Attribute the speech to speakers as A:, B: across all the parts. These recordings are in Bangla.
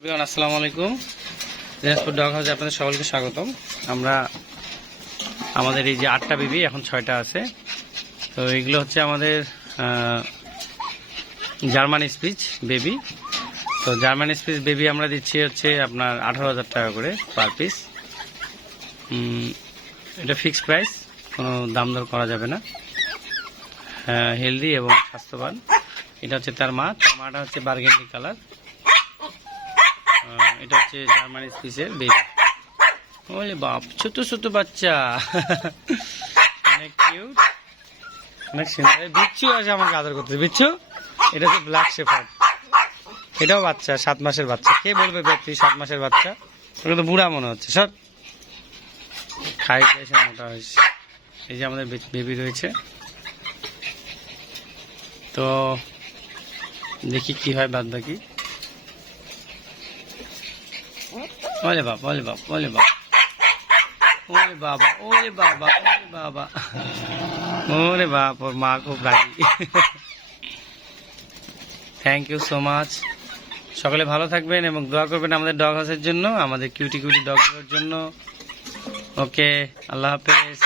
A: আসসালামু আলাইকুম। দিনাজপুর ডগ হাউসে আপনাদের সকলকে স্বাগতম। আমরা আমাদের এই যে আটটা বেবি, এখন ছয়টা আছে। তো এগুলো হচ্ছে আমাদের জার্মান স্পিচ বেবি। তো জার্মান স্পিচ বেবি আমরা দিচ্ছি হচ্ছে আপনার আঠারো হাজার টাকা করে পার পিস। এটা ফিক্সড প্রাইস, কোনো দাম দর করা যাবে না। হেলদি এবং স্বাস্থ্যবান। এটা হচ্ছে তার মা, তার মাটা হচ্ছে বার্গেন্ডি কালার। হচ্ছে জার্মান স্পিসের বেবি। ওলে বাপ, ছোট ছোট বাচ্চা। অনেক কিউট অনেক সুন্দর। বিচ্ছু আছে আমাকে আদর করতে। বিচ্ছু, এটা হচ্ছে ব্ল্যাক শেফার্ড এটাও বাচ্চা, সাত মাসের বাচ্চা। কে বলবে ব্যক্তি সাত মাসের বাচ্চা? ওটা তো বুড়া মনে হচ্ছে। সর। খাই এসে মোটা হয়েছে। এই যে আমাদের বেবি রয়েছে। তো দেখি কি হয় বাদ বাকি ওলে বাবা ওলে বাবা ওলে বাবা। ওলে বাবা ওলে বাবা ওলে বাবা। ওরে বাপ, ওর মা খুব রাগি। থ্যাংক ইউ সো মাচ সকলে ভালো থাকবেন এবং দোয়া করবেন আমাদের ডগ হাউসের জন্য, আমাদের কিউটি কিউটি ডগগুলোর জন্য। ওকে, আল্লাহ হাফেজ।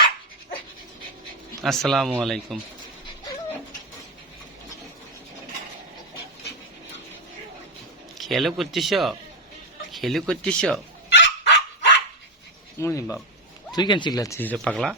A: আসসালামু আলাইকুম। খেলো করছিস খেলু করছিস? বাপ তুই কেন চিল্লাচ্ছিস রে পাগলা?